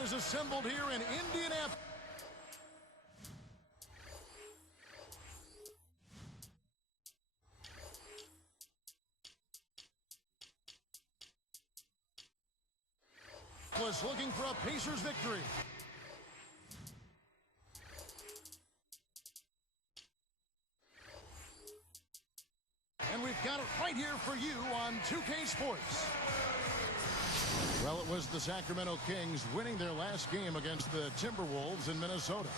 crowd is assembled here in Indianapolis. Looking for a Pacers victory. And we've got it right here for you on 2K Sports. Well, it was the Sacramento Kings winning their last game against the Timberwolves in Minnesota.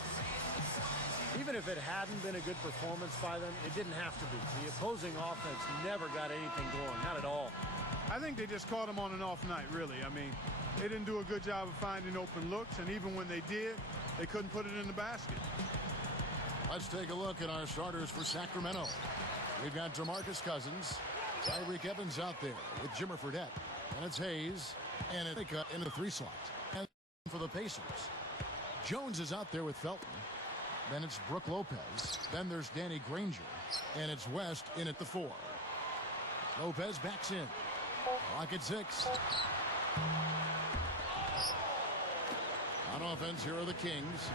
Even if it hadn't been a good performance by them, it didn't have to be. The opposing offense never got anything going, not at all. I think they just caught them on an off night, really. I mean, they didn't do a good job of finding open looks, and even when they did, they couldn't put it in the basket. Let's take a look at our starters for Sacramento. We've got DeMarcus Cousins, Tyreke Evans out there with Jimmer Fredette, and it's Hayes, and it's in the 3 slot. And for the Pacers, Jones is out there with Felton. Then it's Brook Lopez. Then there's Danny Granger, and it's West in at the 4. Lopez backs in. Clock at 6. On offense, here are the Kings.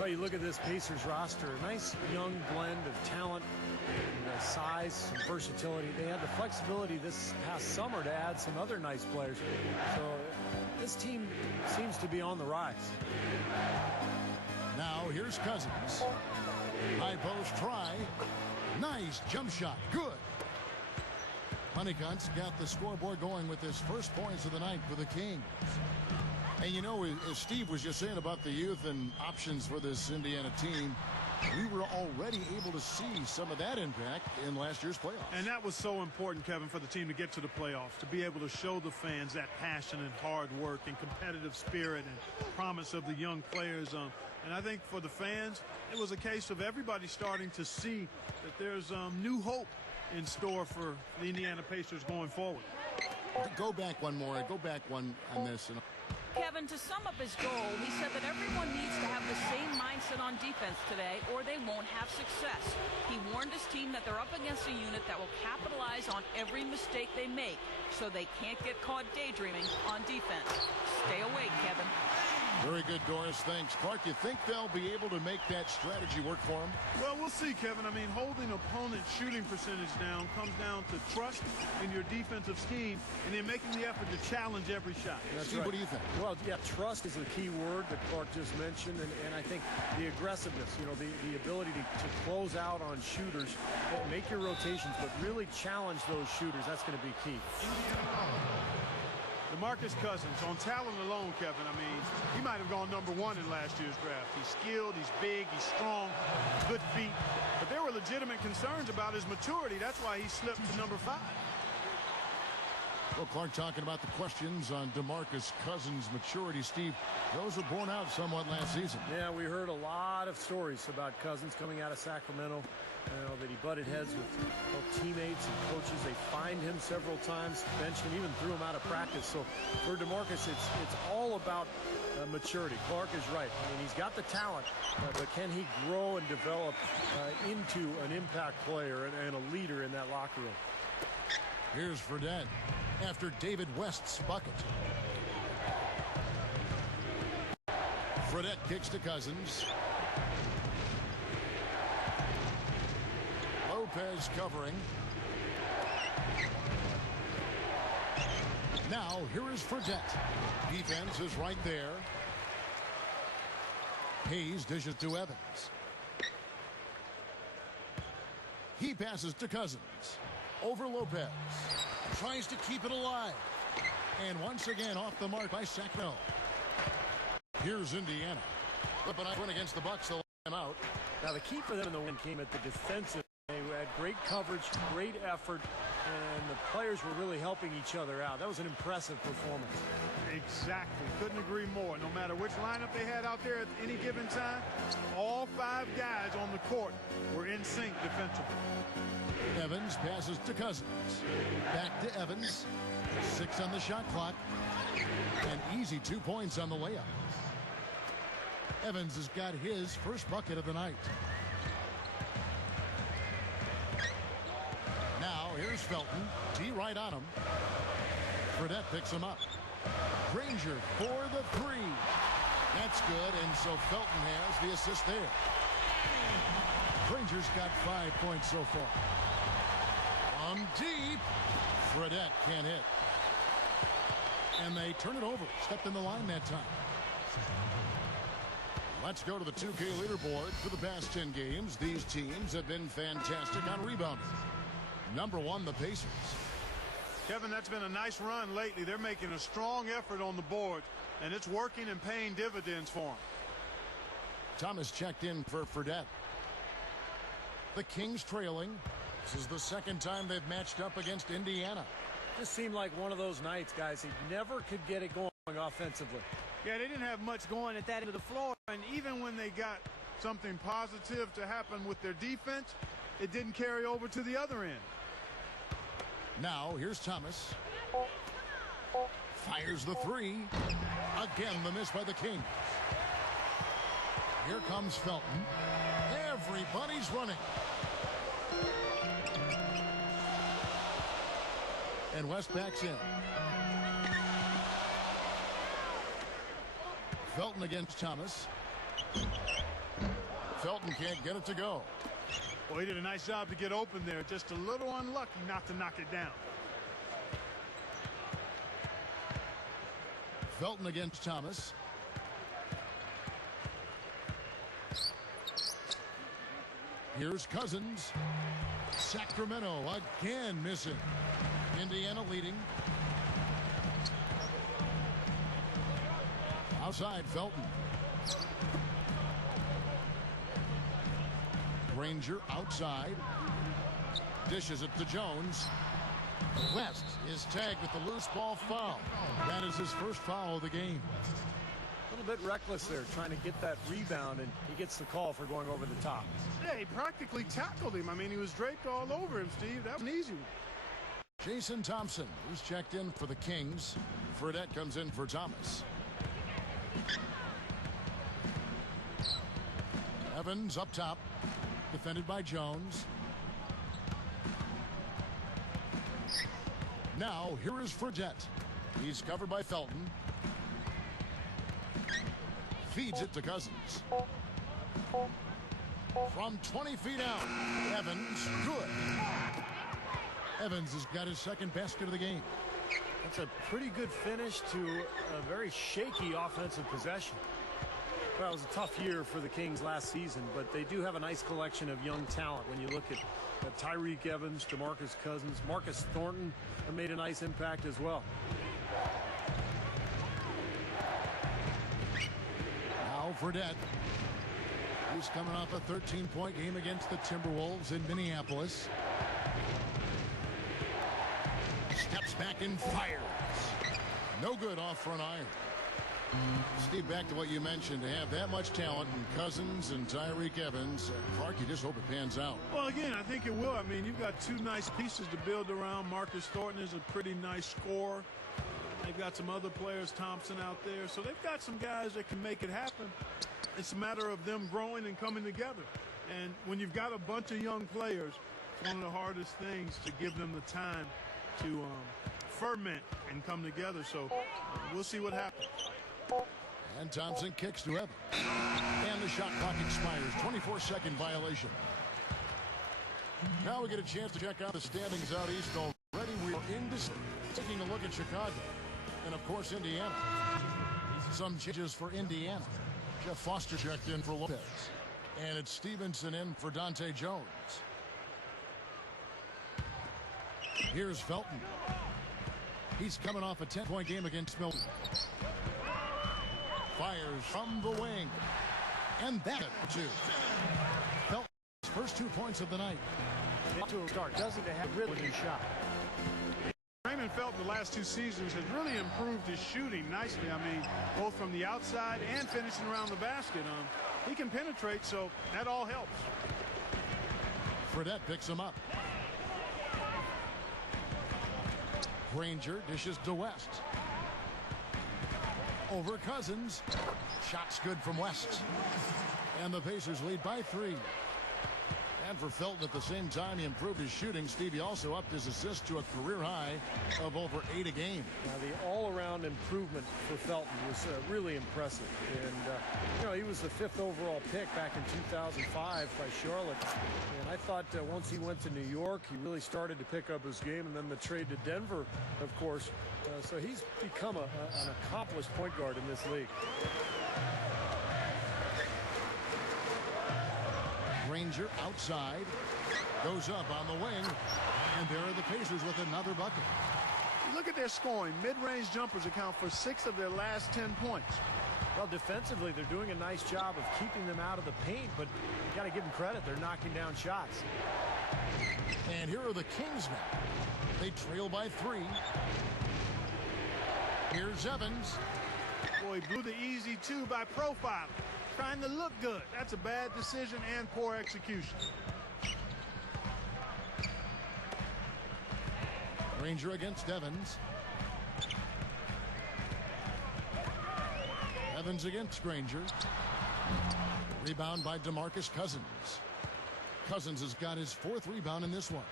Well, you look at this Pacers roster, a nice young blend of talent, and size, and versatility. They had the flexibility this past summer to add some other nice players. So this team seems to be on the rise. Now here's Cousins. High post try. Nice jump shot. Good. Honeycutt's got the scoreboard going with his first points of the night for the Kings. And you know, as Steve was just saying about the youth and options for this Indiana team, we were already able to see some of that impact in last year's playoffs. And that was so important, Kevin, for the team to get to the playoffs, to be able to show the fans that passion and hard work and competitive spirit and promise of the young players. And I think for the fans, it was a case of everybody starting to see that there's new hope in store for the Indiana Pacers going forward. Go back one more. Go back one on this. Kevin, to sum up his goal, he said that everyone needs to have the same mindset on defense today or they won't have success. He warned his team that they're up against a unit that will capitalize on every mistake they make so they can't get caught daydreaming on defense. Stay awake, Kevin. Very good, Doris. Thanks. Clark, you think they'll be able to make that strategy work for them? Well, we'll see, Kevin. I mean, holding opponent's shooting percentage down comes down to trust in your defensive scheme and then making the effort to challenge every shot. That's Steve, right. What do you think? Well, yeah, trust is a key word that Clark just mentioned, and I think the aggressiveness, you know, the ability to close out on shooters, make your rotations, but really challenge those shooters. That's going to be key. DeMarcus Cousins, on talent alone, Kevin, I mean, he might have gone #1 in last year's draft. He's skilled, he's big, he's strong, good feet. But there were legitimate concerns about his maturity. That's why he slipped to #5. Well, Clark talking about the questions on DeMarcus Cousins' maturity. Steve, those were borne out somewhat last season. Yeah, we heard a lot of stories about Cousins coming out of Sacramento. You know, that he butted heads with both teammates and coaches. They fined him several times, benched him, even threw him out of practice. So for DeMarcus, it's all about maturity. Clark is right. I mean, he's got the talent, but can he grow and develop into an impact player and a leader in that locker room? Here's Fredette after David West's bucket. Fredette kicks to Cousins. Lopez covering. Now, here is Fredette. Defense is right there. Hayes dishes to Evans. He passes to Cousins. Over Lopez. Tries to keep it alive. And once again off the mark by Sacramento. Here's Indiana. But I went against the Bucks, they'll let him out. Now, the key for them in the win came at the defensive. They had great coverage, great effort, and the players were really helping each other out. That was an impressive performance. Exactly. Couldn't agree more. No matter which lineup they had out there at any given time, all 5 guys on the court were in sync defensively. Evans passes to Cousins. Back to Evans. 6 on the shot clock. An easy 2 points on the layup. Evans has got his first bucket of the night. Now here's Felton. T right on him. Fredette picks him up. Granger for the three. That's good, and so Felton has the assist there. Granger's got 5 points so far. From deep. Fredette can't hit. And they turn it over. Stepped in the line that time. Let's go to the 2K leaderboard. For the past 10 games, these teams have been fantastic on rebounding. Number 1, the Pacers. Kevin, that's been a nice run lately. They're making a strong effort on the board, and it's working and paying dividends for them. Thomas checked in for Fredette. The Kings trailing. This is the second time they've matched up against Indiana. Just seemed like one of those nights, guys. He never could get it going offensively. Yeah, they didn't have much going at that end of the floor, and even when they got something positive to happen with their defense, it didn't carry over to the other end. Now, here's Thomas. Fires the three. Again, the miss by the Kings. Here comes Felton. Everybody's running. And West backs in. Felton against Thomas. Felton can't get it to go. Well, he did a nice job to get open there. Just a little unlucky not to knock it down. Felton against Thomas. Here's Cousins. Sacramento again missing. Indiana leading. Outside, Felton. Granger outside. Dishes it to Jones. West is tagged with the loose ball foul. That is his first foul of the game. A little bit reckless there, trying to get that rebound, and he gets the call for going over the top. Yeah, he practically tackled him. I mean, he was draped all over him, Steve. That was an easy one. Jason Thompson, who's checked in for the Kings. Fredette comes in for Thomas. Evans up top, defended by Jones. Now, here is Fredette. He's covered by Felton. Feeds it to Cousins. From 20 feet out, Evans, good. Evans has got his second basket of the game. That's a pretty good finish to a very shaky offensive possession. Well, it was a tough year for the Kings last season, but they do have a nice collection of young talent. When you look at Tyreke Evans, DeMarcus Cousins, Marcus Thornton have made a nice impact as well. Now Fredette. He's coming off a 13-point game against the Timberwolves in Minneapolis. Steps back and fires. No good off front iron. Steve, back to what you mentioned, to have that much talent in Cousins and Tyreke Evans, Clark, you just hope it pans out. Well, again, I think it will. I mean, you've got two nice pieces to build around. Marcus Thornton is a pretty nice scorer. They've got some other players, Thompson out there. So they've got some guys that can make it happen. It's a matter of them growing and coming together. And when you've got a bunch of young players, it's one of the hardest things to give them the time to ferment and come together. So we'll see what happens. And Thompson kicks to Evans. And the shot clock expires. 24-second violation. Now we get a chance to check out the standings out east already. We're taking a look at Chicago. And, of course, Indiana. Some changes for Indiana. Jeff Foster checked in for Lopez. And it's Stevenson in for Dante Jones. Here's Felton. He's coming off a 10-point game against Milton. Fires from the wing. And that too. Felton's first 2 points of the night. To a start, doesn't have a really good shot. Raymond Felton the last 2 seasons has really improved his shooting nicely. I mean, both from the outside and finishing around the basket. He can penetrate, so that all helps. Fredette picks him up. Granger dishes to West. Over Cousins. Shots good from West. And the Pacers lead by 3. And for Felton, at the same time he improved his shooting, Stevie also upped his assists to a career high of over 8 a game. Now, the all-around improvement for Felton was really impressive. And, he was the 5th overall pick back in 2005 by Charlotte. And I thought once he went to New York, he really started to pick up his game. And then the trade to Denver, of course. So he's become an accomplished point guard in this league. Granger outside, goes up on the wing, and there are the Pacers with another bucket. Look at their scoring. Mid-range jumpers account for 6 of their last 10 points. Well, defensively, they're doing a nice job of keeping them out of the paint, but you got to give them credit. They're knocking down shots. And here are the Kings now. They trail by 3. Here's Evans. Boy, he blew the easy 2 by profiling. Trying to look good. That's a bad decision and poor execution. Granger against Evans. Evans against Granger. Rebound by DeMarcus Cousins. Cousins has got his 4th rebound in this one.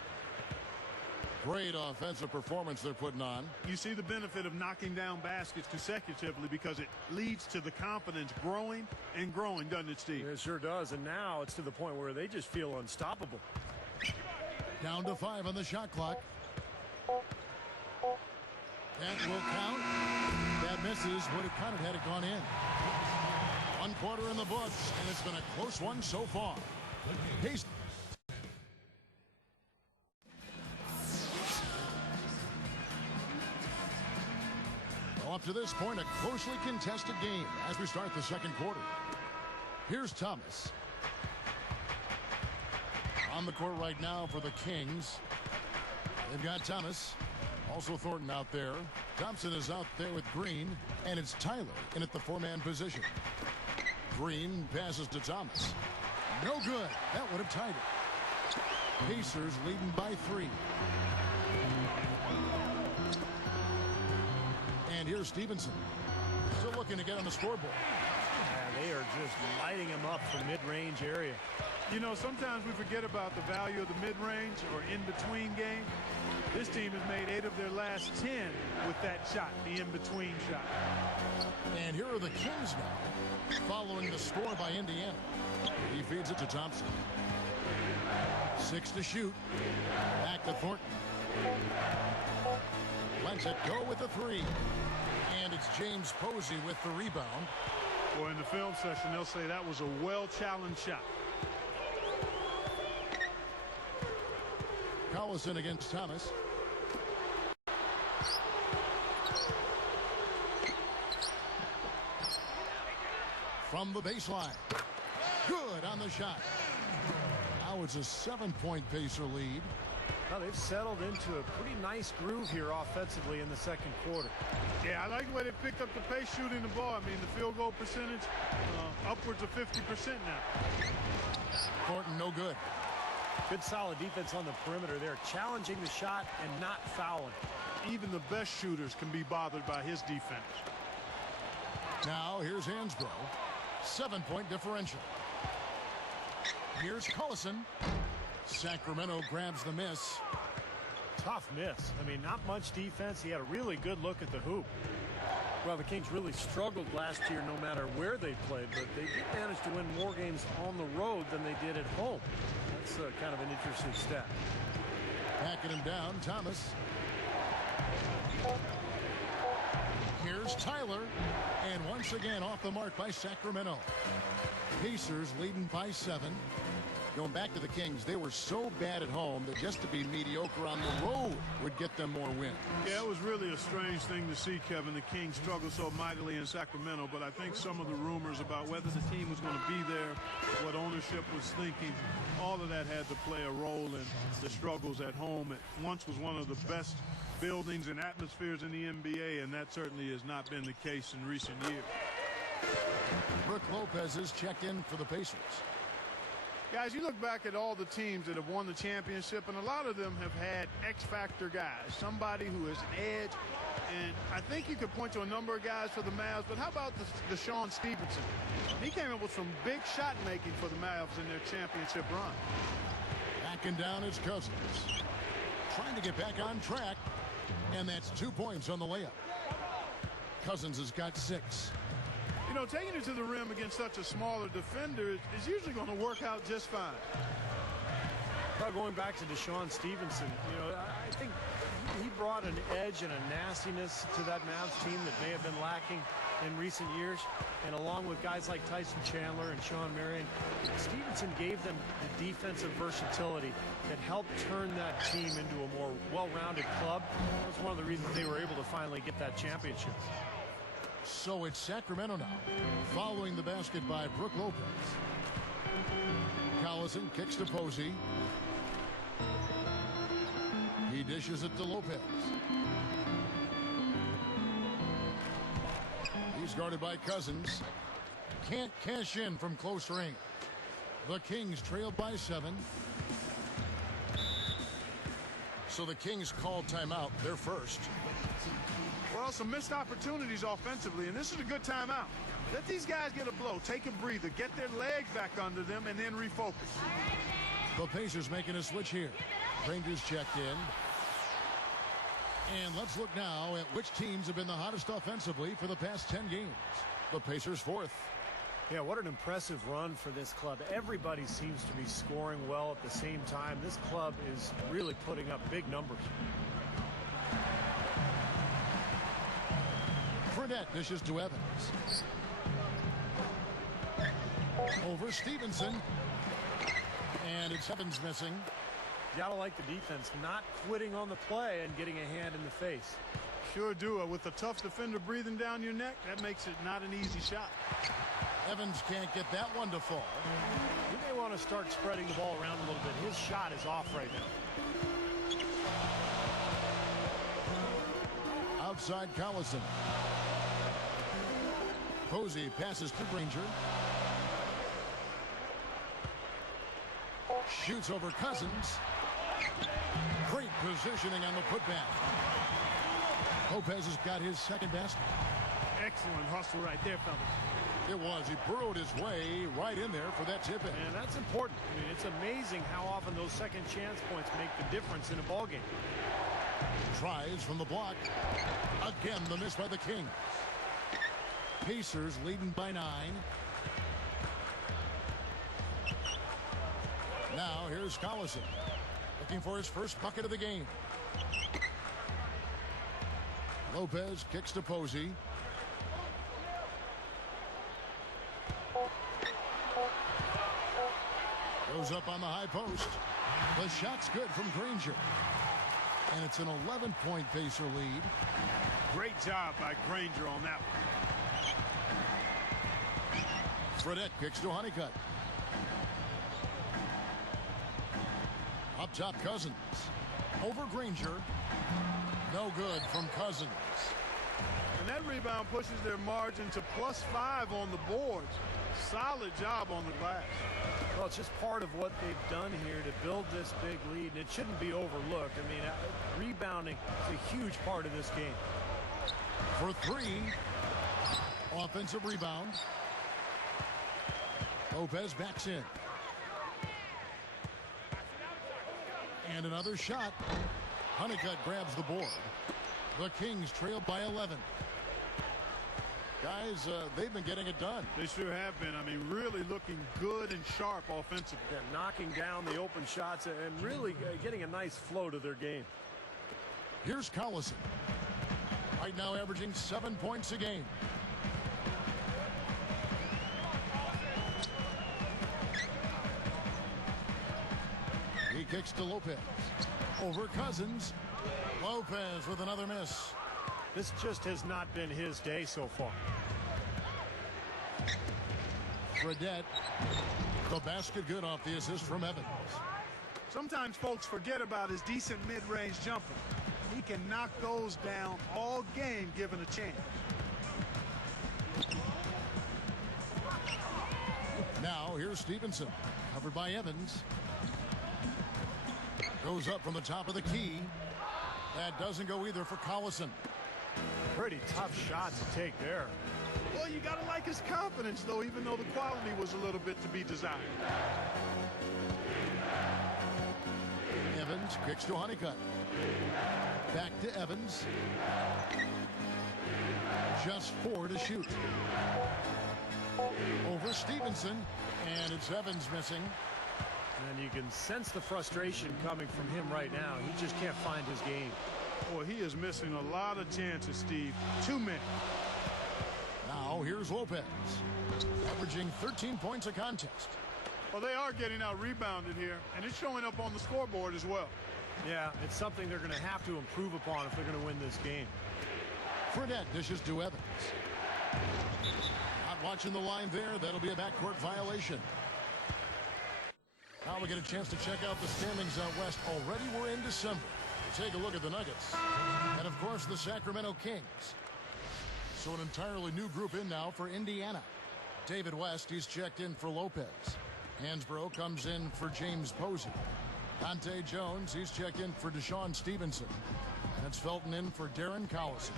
Great offensive performance they're putting on. You see the benefit of knocking down baskets consecutively because it leads to the confidence growing and growing, doesn't it, Steve? It sure does, and now it's to the point where they just feel unstoppable. Down to 5 on the shot clock. That will count. That misses. Would have counted had it gone in. 1 quarter in the books, and it's been a close one so far. Pacers. Up to this point, a closely contested game as we start the second quarter. Here's Thomas. On the court right now for the Kings. They've got Thomas. Also Thornton out there. Thompson is out there with Green. And it's Tyler in at the 4-man position. Green passes to Thomas. No good. That would have tied it. Pacers leading by 3. And here's Stevenson. Still looking to get on the scoreboard. Yeah, they are just lighting him up from mid-range area. You know, sometimes we forget about the value of the mid-range or in-between game. This team has made 8 of their last 10 with that shot, the in-between shot. And here are the Kings now, following the score by Indiana. He feeds it to Thompson. 6 to shoot. Back to Thornton. Lets it go with the 3. And it's James Posey with the rebound. Boy, in the film session, they'll say that was a well-challenged shot. Collison against Thomas. From the baseline. Good on the shot. Now it's a 7-point Pacer lead. Well, they've settled into a pretty nice groove here offensively in the second quarter. Yeah, I like the way they picked up the pace shooting the ball. I mean, the field goal percentage upwards of 50% now. Thornton no good. Good solid defense on the perimeter there, challenging the shot and not fouling. Even the best shooters can be bothered by his defense. Now here's Hansbrough. 7-point differential. Here's Collison. Sacramento grabs the miss. Tough miss. I mean, not much defense. He had a really good look at the hoop. Well, the Kings really struggled last year no matter where they played, but they did manage to win more games on the road than they did at home. That's kind of an interesting stat. Backing him down, Thomas. Here's Tyler. And once again off the mark by Sacramento. Pacers leading by 7. Going back to the Kings, they were so bad at home that just to be mediocre on the road would get them more wins. Yeah, it was really a strange thing to see, Kevin. The Kings struggled so mightily in Sacramento, but I think some of the rumors about whether the team was going to be there, what ownership was thinking, all of that had to play a role in the struggles at home. It once was one of the best buildings and atmospheres in the NBA, and that certainly has not been the case in recent years. Brook Lopez is checked in for the Pacers. Guys, you look back at all the teams that have won the championship, and a lot of them have had X-factor guys, somebody who has an edge. And I think you could point to a number of guys for the Mavs, but how about Deshaun Stevenson? He came up with some big shot making for the Mavs in their championship run. Second down is Cousins. Trying to get back on track. And that's 2 points on the layup. Cousins has got 6. You know, taking it to the rim against such a smaller defender is usually going to work out just fine. Well, going back to Deshaun Stevenson, you know, I think he brought an edge and a nastiness to that Mavs team that may have been lacking in recent years. And along with guys like Tyson Chandler and Sean Marion, Stevenson gave them the defensive versatility that helped turn that team into a more well-rounded club. That was one of the reasons they were able to finally get that championship. So it's Sacramento now, following the basket by Brook Lopez. Collison kicks to Posey. He dishes it to Lopez. He's guarded by Cousins. Can't cash in from close range. The Kings trail by 7. So the Kings call timeout, their first. Well, some missed opportunities offensively, and this is a good timeout. Let these guys get a blow, take a breather, get their legs back under them, and then refocus. The Pacers making a switch here. Rangers checked in. And let's look now at which teams have been the hottest offensively for the past 10 games. The Pacers fourth. Yeah, what an impressive run for this club. Everybody seems to be scoring well at the same time. This club is really putting up big numbers. Fredette dishes to Evans. Over Stevenson. And it's Evans missing. You gotta like the defense, not quitting on the play and getting a hand in the face. Sure do. With a tough defender breathing down your neck, that makes it not an easy shot. Evans can't get that one to fall. He may want to start spreading the ball around a little bit. His shot is off right now. Outside Collison. Posey passes to Granger. Shoots over Cousins. Great positioning on the putback. Lopez has got his second basket. Excellent hustle right there, fellas. It was. He burrowed his way right in there for that tip-in. And that's important. I mean, it's amazing how often those second chance points make the difference in a ball game. Tries from the block. Again, the miss by the Kings. Pacers leading by 9. Now here's Collison, looking for his first bucket of the game. Lopez kicks to Posey. Goes up on the high post. The shot's good from Granger. And it's an 11-point Pacer lead. Great job by Granger on that one. Fredette kicks to Honeycutt. Up top, Cousins. Over Granger. No good from Cousins. And that rebound pushes their margin to +5 on the boards. Solid job on the glass. Well, it's just part of what they've done here to build this big lead, and it shouldn't be overlooked. I mean, rebounding is a huge part of this game. For 3. Offensive rebound. Lopez backs in. And another shot. Honeycutt grabs the board. The Kings trail by 11. Guys, they've been getting it done. They sure have been. I mean, really looking good and sharp offensively. Yeah, knocking down the open shots and really getting a nice flow to their game. Here's Collison. Right now averaging 7 points a game. He kicks to Lopez. Over Cousins. Lopez with another miss. This just has not been his day so far. Fredette. The basket good off the assist from Evans. Sometimes folks forget about his decent mid-range jumper. He can knock those down all game given a chance. Now here's Stevenson. Covered by Evans. Goes up from the top of the key. That doesn't go either for Collison. Pretty tough shot to take there. Well, you got to like his confidence, though, even though the quality was a little bit to be desired. Jones kicks to Honeycutt. Back to Evans. Just 4 to shoot. Over Stevenson, and it's Evans missing. And you can sense the frustration coming from him right now. He just can't find his game. Boy, he is missing a lot of chances, Steve. Too many. Now here's Lopez, averaging 13 points a contest. Well, they are getting out rebounded here, and it's showing up on the scoreboard as well. Yeah, it's something they're going to have to improve upon if they're going to win this game. Fredette dishes to Evans. Not watching the line there. That'll be a backcourt violation. Now we get a chance to check out the standings out west. Already we're in December. We'll take a look at the Nuggets. And, of course, the Sacramento Kings. So an entirely new group in now for Indiana. David West, he's checked in for Lopez. Hansbrough comes in for James Posey. Dante Jones, he's checked in for Deshaun Stevenson. And it's Felton in for Darren Collison.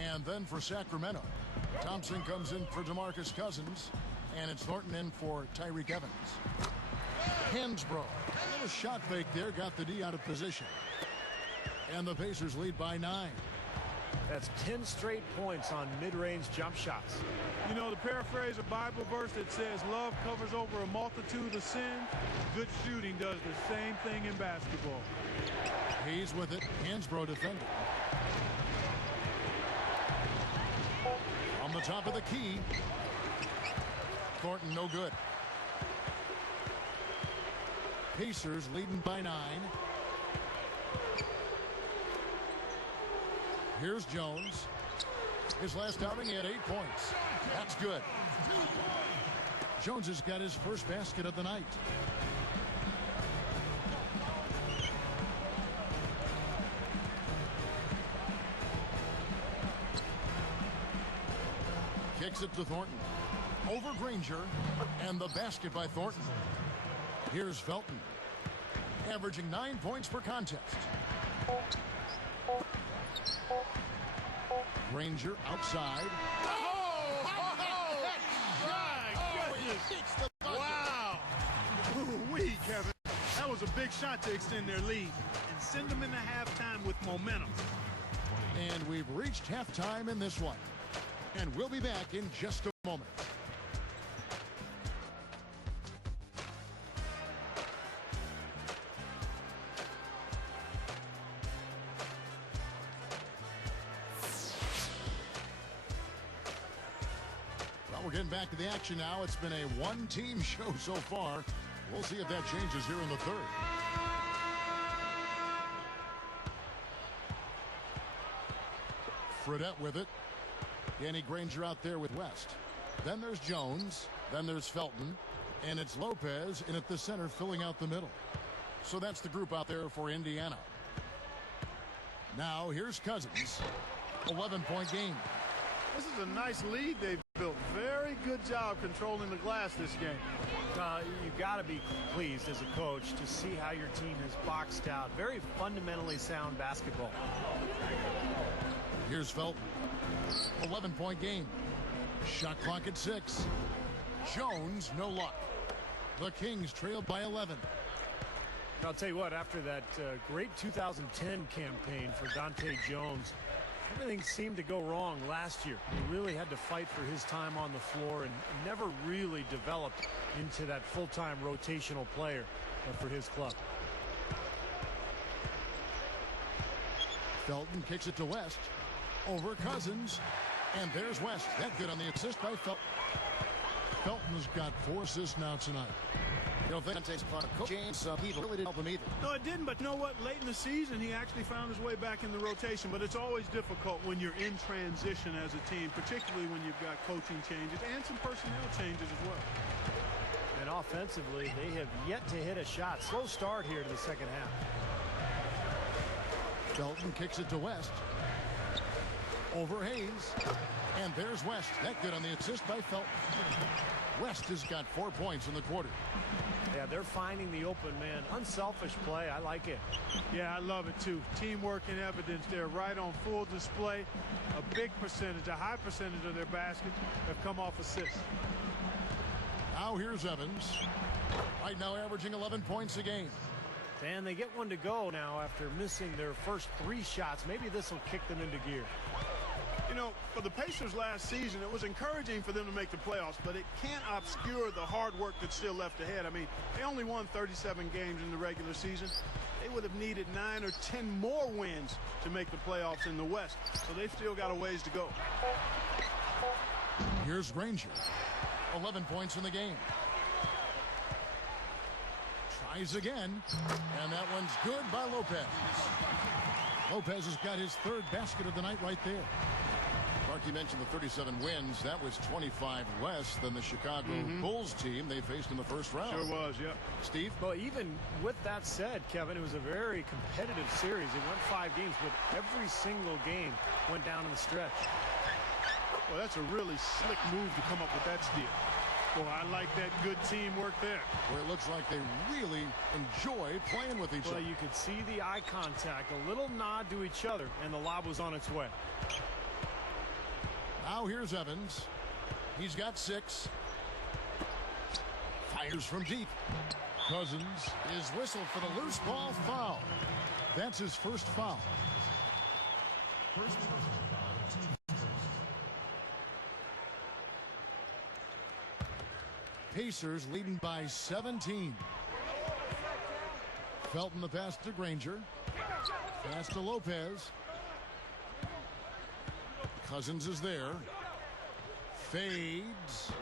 And then for Sacramento, Thompson comes in for DeMarcus Cousins. And it's Thornton in for Tyreek Evans. Hansbrough, a little shot fake there, got the D out of position. And the Pacers lead by 9. That's 10 straight points on mid-range jump shots. You know, to paraphrase a Bible verse that says love covers over a multitude of sins, good shooting does the same thing in basketball. He's with it. Hansbrough defending. On the top of the key. Thornton no good. Pacers leading by 9. Here's Jones. His last outing, he had 8 points. That's good. Jones has got his first basket of the night. Kicks it to Thornton. Over Granger. And the basket by Thornton. Here's Felton. Averaging 9 points per contest. Granger outside. Wow. Ooh-wee, Kevin. That was a big shot to extend their lead and send them into halftime with momentum. And we've reached halftime in this one. And we'll be back in just a moment. We're getting back to the action now. It's been a one-team show so far. We'll see if that changes here in the third. Fredette with it. Danny Granger out there with West. Then there's Jones. Then there's Felton. And it's Lopez in at the center filling out the middle. So that's the group out there for Indiana. Now here's Cousins. 11-point game. This is a nice lead they've built. Very good job controlling the glass this game. You've got to be pleased as a coach to see how your team has boxed out. Very fundamentally sound basketball. Here's Felton. 11-point game. Shot clock at 6. Jones, no luck. The Kings trailed by 11. I'll tell you what, after that great 2010 campaign for Dante Jones, everything seemed to go wrong last year. He really had to fight for his time on the floor and never really developed into that full-time rotational player for his club. Felton kicks it to West. Over Cousins. And there's West. That good on the assist by Felton. Felton's got 4 assists now tonight. You don't think that takes a lot of coaching? He really didn't help him either. No, it didn't, but you know what? Late in the season, he actually found his way back in the rotation. But it's always difficult when you're in transition as a team, particularly when you've got coaching changes and some personnel changes as well. And offensively, they have yet to hit a shot. Slow start here to the second half. Felton kicks it to West. Over Hayes. And there's West. That good on the assist by Felton. West has got 4 points in the quarter. Yeah, they're finding the open man. Unselfish play. I like it. Yeah, I love it too. Teamwork in evidence there, right on full display. A big percentage, a high percentage of their baskets have come off assists. Now here's Evans. Right now averaging 11 points a game. And they get one to go now after missing their first 3 shots. Maybe this will kick them into gear. You know, for the Pacers last season, it was encouraging for them to make the playoffs, but it can't obscure the hard work that's still left ahead. I mean, they only won 37 games in the regular season. They would have needed 9 or 10 more wins to make the playoffs in the West, so they've still got a ways to go. Here's Granger. 11 points in the game. Tries again, and that one's good by Lopez. Lopez has got his 3rd basket of the night right there. Mark, you mentioned the 37 wins. That was 25 less than the Chicago Bulls team they faced in the first round. Sure was, yeah. Steve? Well, even with that said, Kevin, it was a very competitive series. It went 5 games, but every single game went down in the stretch. Well, that's a really slick move to come up with that steal. Well, I like that good teamwork there. Where it looks like they really enjoy playing with each other. Well, you could see the eye contact, a little nod to each other, and the lob was on its way. Now here's Evans. He's got 6. Fires from deep. Cousins is whistled for the loose ball foul. That's his first foul. Pacers leading by 17. Felton the pass to Granger. Pass to Lopez. Cousins is there. Fades.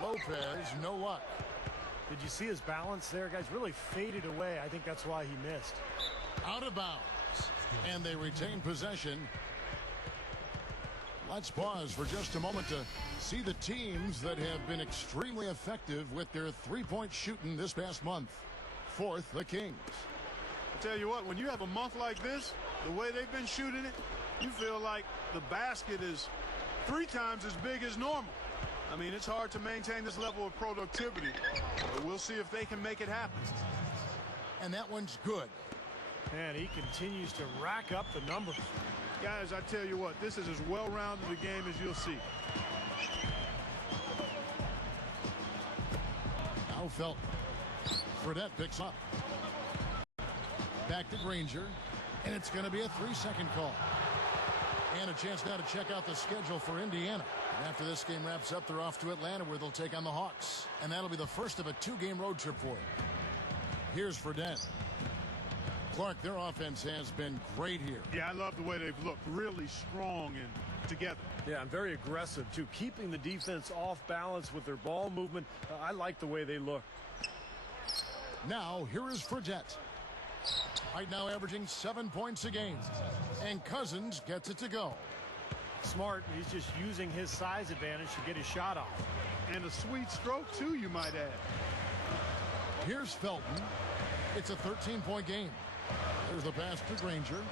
Lopez, no luck. Did you see his balance there, guys? Really faded away. I think that's why he missed. Out of bounds. And they retain possession. Let's pause for just a moment to see the teams that have been extremely effective with their 3-point shooting this past month. 4th, the Kings. I tell you what, when you have a month like this, the way they've been shooting it, you feel like the basket is 3 times as big as normal. I mean, it's hard to maintain this level of productivity. But we'll see if they can make it happen. And that one's good. And he continues to rack up the numbers. Guys, I tell you what, this is as well-rounded a game as you'll see. Now Felton. Fredette picks up. Back to Granger. And it's going to be a 3-second call. And a chance now to check out the schedule for Indiana. And after this game wraps up, they're off to Atlanta where they'll take on the Hawks. And that'll be the first of a 2-game road trip for them. Here's Fredette. Clark, their offense has been great here. Yeah, I love the way they've looked. Really strong and together. Yeah, and very aggressive, too. Keeping the defense off balance with their ball movement. I like the way they look. Now, here is Fredette. Right now averaging 7 points a game. And Cousins gets it to go. Smart. He's just using his size advantage to get his shot off. And a sweet stroke, too, you might add. Here's Felton. It's a 13-point game. There's the pass to Granger.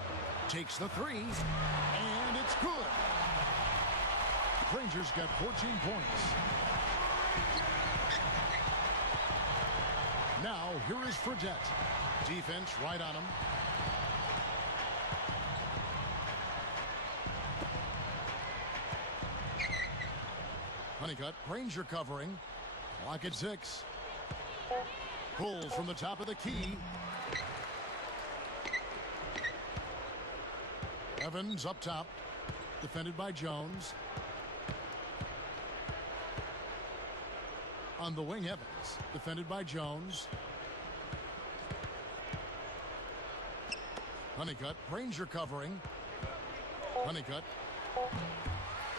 Takes the 3. And it's good. Granger's got 14 points. Now, here is Fredette. Defense right on him. Honeycutt, Granger covering. Clock at 6. Pulls from the top of the key. Evans up top. Defended by Jones. On the wing, Evans. Defended by Jones. Honeycutt, Granger covering. Honeycutt.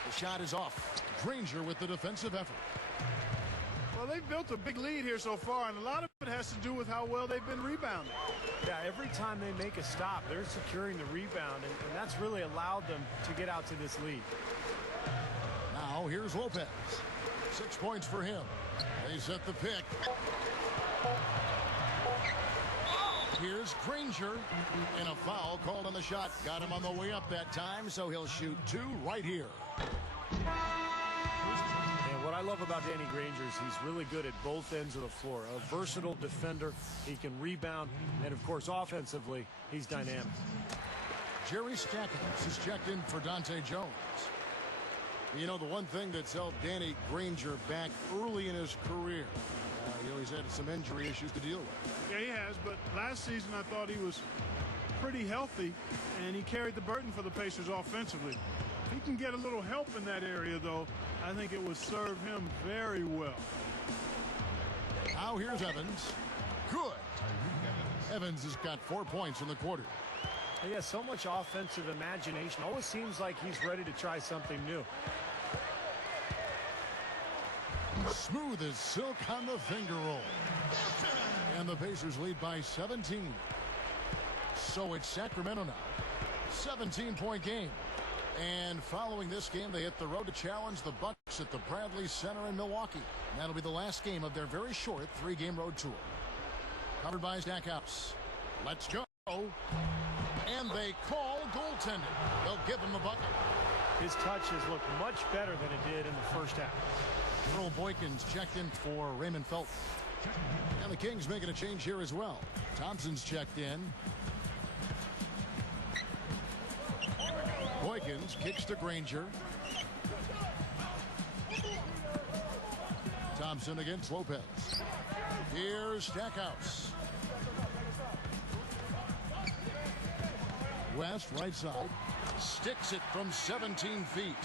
The shot is off. Granger with the defensive effort. Well, they've built a big lead here so far, and a lot of it has to do with how well they've been rebounding. Yeah, every time they make a stop, they're securing the rebound, and that's really allowed them to get out to this lead. Now, here's Lopez. 6 points for him. They set the pick. Here's Granger. And a foul called on the shot. Got him on the way up that time, so he'll shoot 2 right here. And what I love about Danny Granger is he's really good at both ends of the floor. A versatile defender. He can rebound. And, of course, offensively, he's dynamic. Jerry Stackhouse is checked in for Dante Jones. You know, the one thing that's held Danny Granger back early in his career, You know, he's had some injury issues to deal with. Yeah, he has, but last season I thought he was pretty healthy, and he carried the burden for the Pacers offensively. If he can get a little help in that area, though, I think it would serve him very well. Now here's Evans. Good. Evans has got 4 points in the quarter. He has so much offensive imagination. Always seems like he's ready to try something new. Smooth as silk on the finger roll. And the Pacers lead by 17. So it's Sacramento now. 17-point game. And following this game, they hit the road to challenge the Bucks at the Bradley Center in Milwaukee. And that'll be the last game of their very short 3-game road tour. Covered by Stackhouse. Let's go. And they call goaltending. They'll give him the bucket. His touch has looked much better than it did in the first half. Earl Boykins checked in for Raymond Felton. And the Kings making a change here as well. Thompson's checked in. Boykins kicks to Granger. Thompson against Lopez. Here's Stackhouse. West, right side. Sticks it from 17 feet.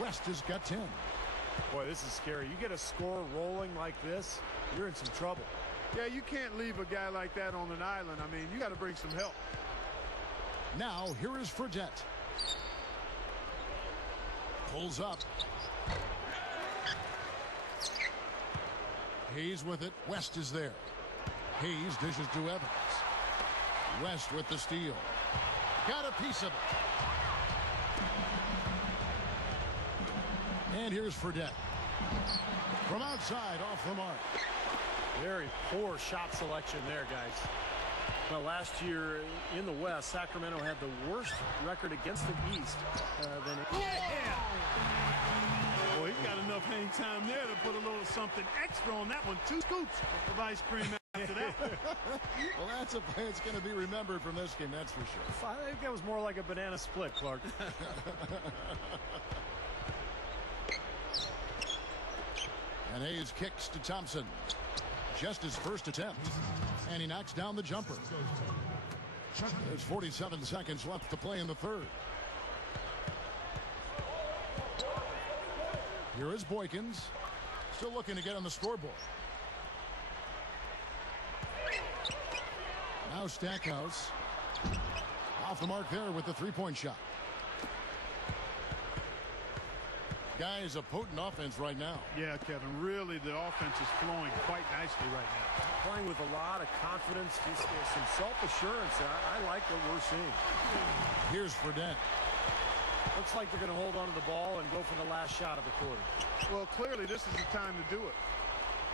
West has got 10. Boy, this is scary. You get a score rolling like this, you're in some trouble. Yeah, you can't leave a guy like that on an island. I mean, you got to bring some help. Now, here is Fredette. Pulls up. Hayes with it. West is there. Hayes dishes to Evans. West with the steal. Got a piece of it. And here's Fredette. From outside, off the mark. Very poor shot selection there, guys. Well, last year in the West, Sacramento had the worst record against the East. Boy, he got enough hang time there to put a little something extra on that one. 2 scoops of ice cream after that. Well, that's a play that's going to be remembered from this game, that's for sure. I think that was more like a banana split, Clark. And Hayes kicks to Thompson. Just his first attempt. And he knocks down the jumper. There's 47 seconds left to play in the third. Here is Boykins. Still looking to get on the scoreboard. Now Stackhouse. Off the mark there with the 3-point shot. Guys, a potent offense right now. Yeah, Kevin, really the offense is flowing quite nicely right now. Playing with a lot of confidence, just some self-assurance. I like what we're seeing. Here's Fredette. Looks like they're going to hold on to the ball and go for the last shot of the quarter. Well, clearly this is the time to do it.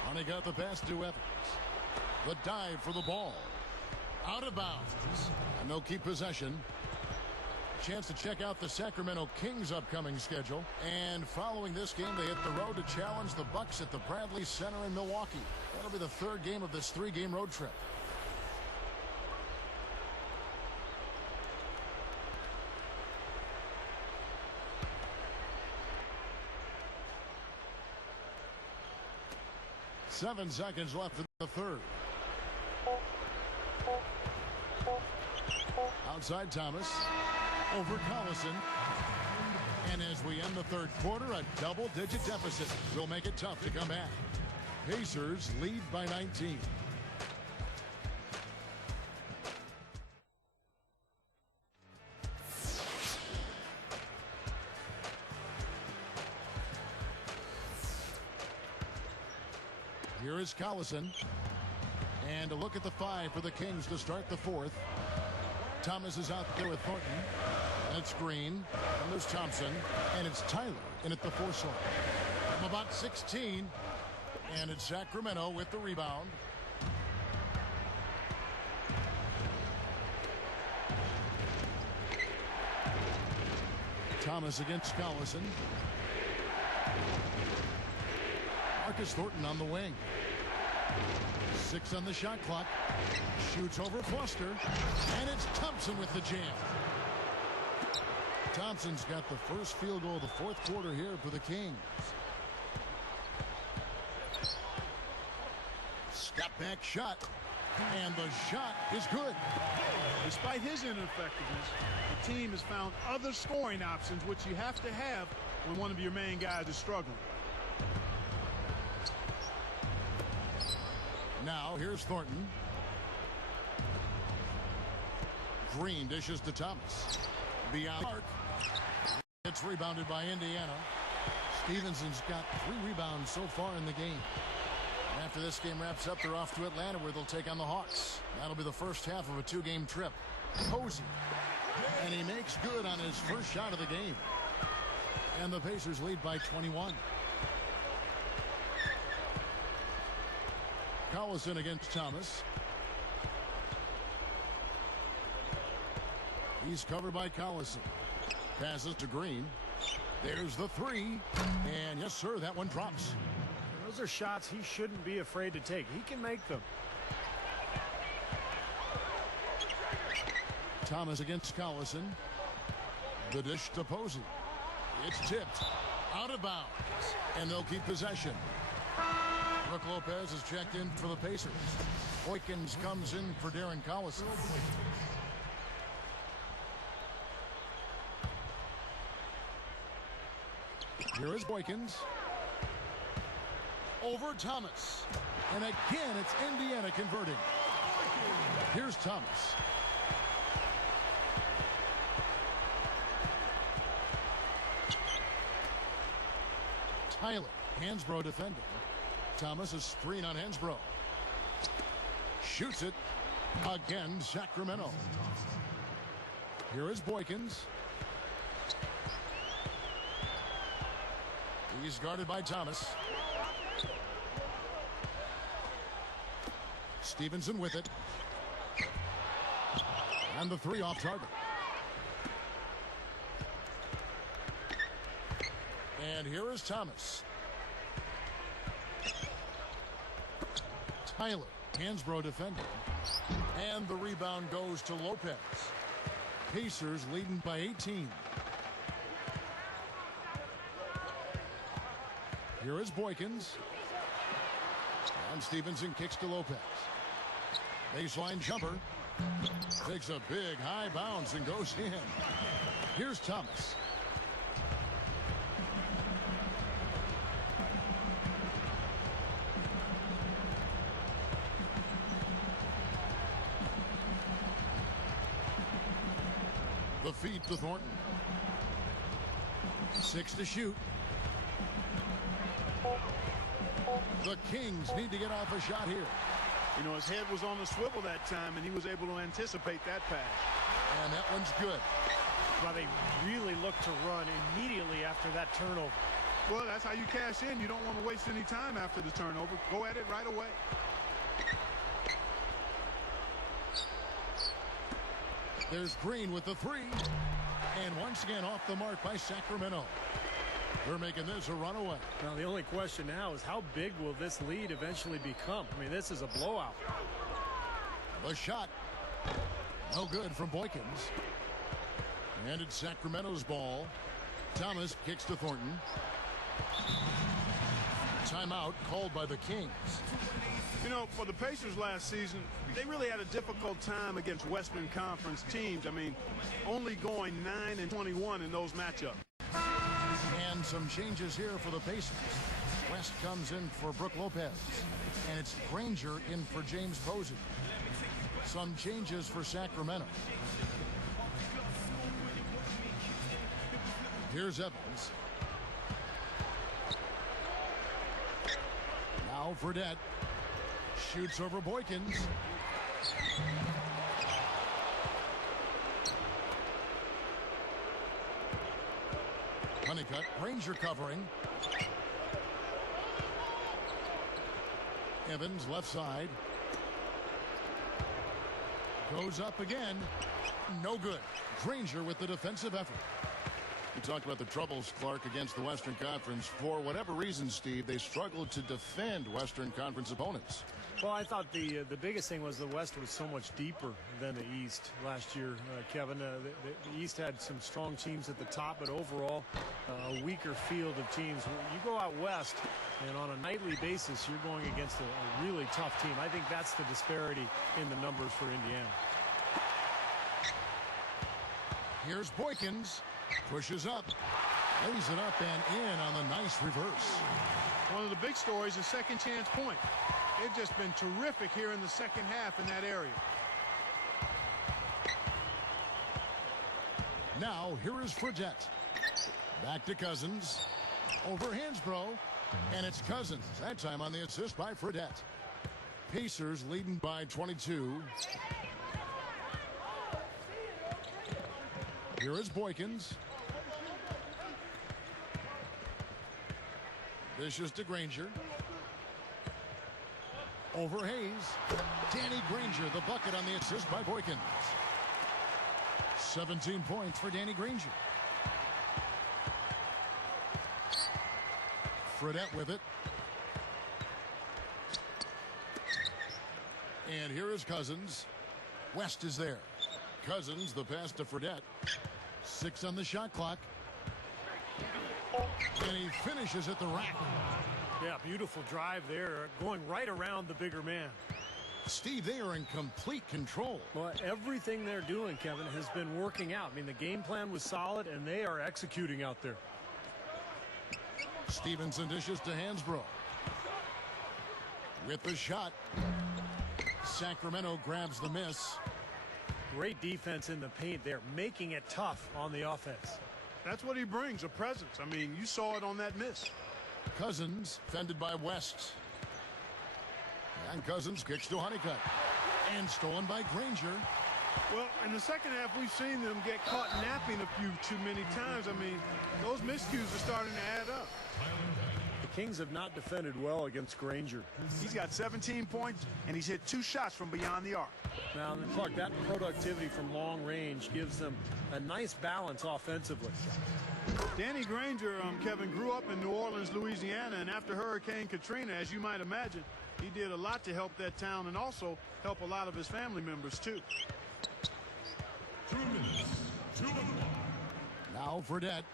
And he got the pass to Evans. The dive for the ball. Out of bounds. And they'll keep possession. Chance to check out the Sacramento Kings upcoming schedule. And following this game, they hit the road to challenge the Bucks at the Bradley Center in Milwaukee. That'll be the third game of this 3-game road trip. Seven seconds left in the third. Outside Thomas. Over Collison. And as we end the third quarter, a double-digit deficit will make it tough to come back. Pacers lead by 19. Here is Collison. And a look at the 5 for the Kings to start the fourth. Thomas is out there with Thornton. And it's Green. And there's Thompson. And it's Tyler in at the 4 slot. From about 16. And it's Sacramento with the rebound. Thomas against Collison. Marcus Thornton on the wing. 6 on the shot clock. Shoots over Foster. And it's Thompson with the jam. Thompson's got the first field goal of the fourth quarter here for the Kings. Back shot. And the shot is good. Despite his ineffectiveness, the team has found other scoring options, which you have to have when one of your main guys is struggling. Now here's Thornton. Green dishes to Thomas. Beyond arc. It's rebounded by Indiana. Stevenson's got 3 rebounds so far in the game. After this game wraps up, they're off to Atlanta where they'll take on the Hawks. That'll be the first half of a 2-game trip. Posey. And he makes good on his first shot of the game. And the Pacers lead by 21. Collison against Thomas. He's covered by Collison. Passes to Green. There's the 3. And yes, sir, that one drops. Those are shots he shouldn't be afraid to take. He can make them. Thomas against Collison. The dish to Posey. It's tipped. Out of bounds. And they'll keep possession. Brook Lopez is checked in for the Pacers. Boykins comes in for Darren Collison. Here is Boykins. Over Thomas. And again, it's Indiana converting. Here's Thomas. Tyler. Hansbrough defending. Thomas is screen on Hansbrough. Shoots it. Again, Sacramento. Here is Boykins. He's guarded by Thomas. Stevenson with it. And the 3 off target. And here is Thomas. Tyler. Hansbrough defending. And the rebound goes to Lopez. Pacers leading by 18. Here is Boykins. And Stevenson kicks to Lopez. Baseline jumper. Takes a big high bounce and goes in. Here's Thomas. The feed to Thornton. 6 to shoot. The Kings need to get off a shot here. You know, his head was on the swivel that time, and he was able to anticipate that pass. And that one's good. Well, they really look to run immediately after that turnover. Well, that's how you cash in. You don't want to waste any time after the turnover. Go at it right away. There's Green with the 3. And once again off the mark by Sacramento. They're making this a runaway. Now, the only question now is how big will this lead eventually become? I mean, this is a blowout. The shot. No good from Boykins. And it's Sacramento's ball. Thomas kicks to Thornton. Timeout called by the Kings. You know, for the Pacers last season, they really had a difficult time against Western Conference teams. I mean, only going 9-21 in those matchups. And some changes here for the Pacers. West comes in for Brook Lopez. And it's Granger in for James Posey. Some changes for Sacramento. Here's Evans. Now Fredette. Shoots over Boykins. Honeycutt. Granger covering. Evans left side. Goes up again. No good. Granger with the defensive effort. You talked about the troubles, Clark, against the Western Conference. For whatever reason, Steve, they struggled to defend Western Conference opponents. Well, I thought the biggest thing was the West was so much deeper than the East last year, Kevin. The East had some strong teams at the top, but overall a weaker field of teams. You go out West, and on a nightly basis, you're going against a really tough team. I think that's the disparity in the numbers for Indiana. Here's Boykins. Pushes up. Lays it up and in on the nice reverse. One of the big stories is second chance point. They've just been terrific here in the second half in that area. Now, here is Fredette. Back to Cousins. Over Hansbrough. And it's Cousins. That time on the assist by Fredette. Pacers leading by 22. Here is Boykins. Vicious to Granger. Over Hayes. Danny Granger, the bucket on the assist by Boykins. 17 points for Danny Granger. Fredette with it. And here is Cousins. West is there. Cousins, the pass to Fredette. 6 on the shot clock. And he finishes at the rack. Yeah, beautiful drive there, going right around the bigger man. Steve, they are in complete control. Well, everything they're doing, Kevin, has been working out. I mean, the game plan was solid, and they are executing out there. Stevenson dishes to Hansbrough. With the shot. Sacramento grabs the miss. Great defense in the paint there, making it tough on the offense. That's what he brings, a presence. I mean, you saw it on that miss. Cousins fended by West. And Cousins kicks to Honeycutt. And stolen by Granger. Well, in the second half, we've seen them get caught napping a few too many times. I mean, those miscues are starting to add up. The Kings have not defended well against Granger. He's got 17 points, and he's hit 2 shots from beyond the arc. Now, Clark, that productivity from long range gives them a nice balance offensively. Danny Granger, Kevin, grew up in New Orleans, Louisiana, and after Hurricane Katrina, as you might imagine, he did a lot to help that town and also help a lot of his family members, too. 2 minutes, 2 minutes. Now Fredette.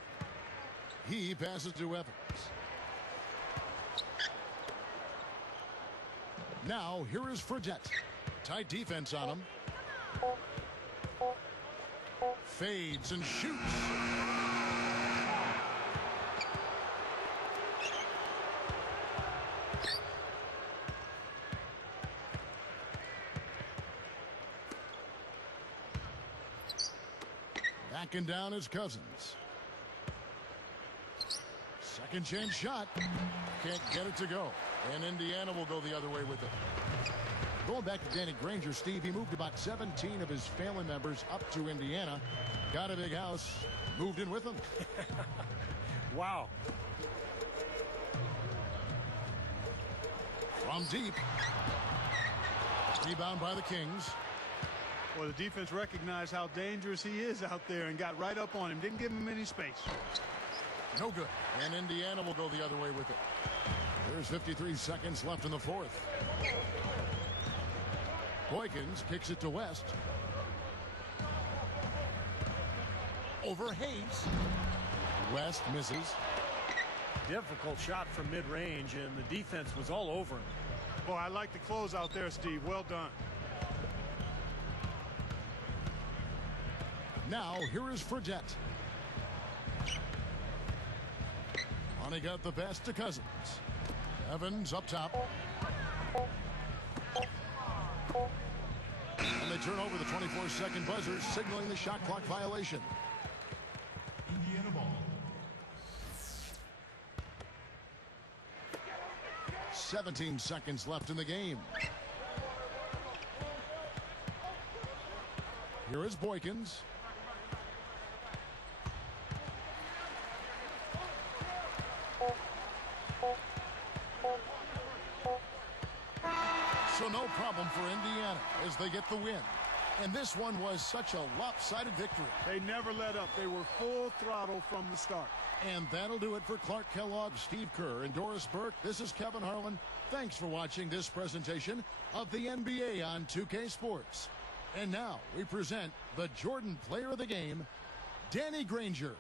He passes to Evans. Now here is Fredette. Tight defense on him. Fades and shoots. Backing down is Cousins. Second chance shot. Can't get it to go. And Indiana will go the other way with it. Going back to Danny Granger, Steve, he moved about 17 of his family members up to Indiana. Got a big house. Moved in with them. Wow. From deep. Rebound by the Kings. Well, the defense recognized how dangerous he is out there and got right up on him. Didn't give him any space. No good. And Indiana will go the other way with it. There's 53 seconds left in the fourth. Boykins kicks it to West. Over Hayes. West misses. Difficult shot from mid-range, and the defense was all over him. Boy, I like the close out there, Steve. Well done. Now, here is Fredette. He got the pass to Cousins. Evans up top. And they turn over the 24-second buzzer, signaling the shot clock violation. Indiana ball. 17 seconds left in the game. Here is Boykins. So no problem for Indiana as they get the win. And this one was such a lopsided victory. They never let up. They were full throttle from the start. And that'll do it for Clark Kellogg, Steve Kerr, and Doris Burke. This is Kevin Harlan. Thanks for watching this presentation of the NBA on 2K Sports. And now we present the Jordan Player of the Game, Danny Granger.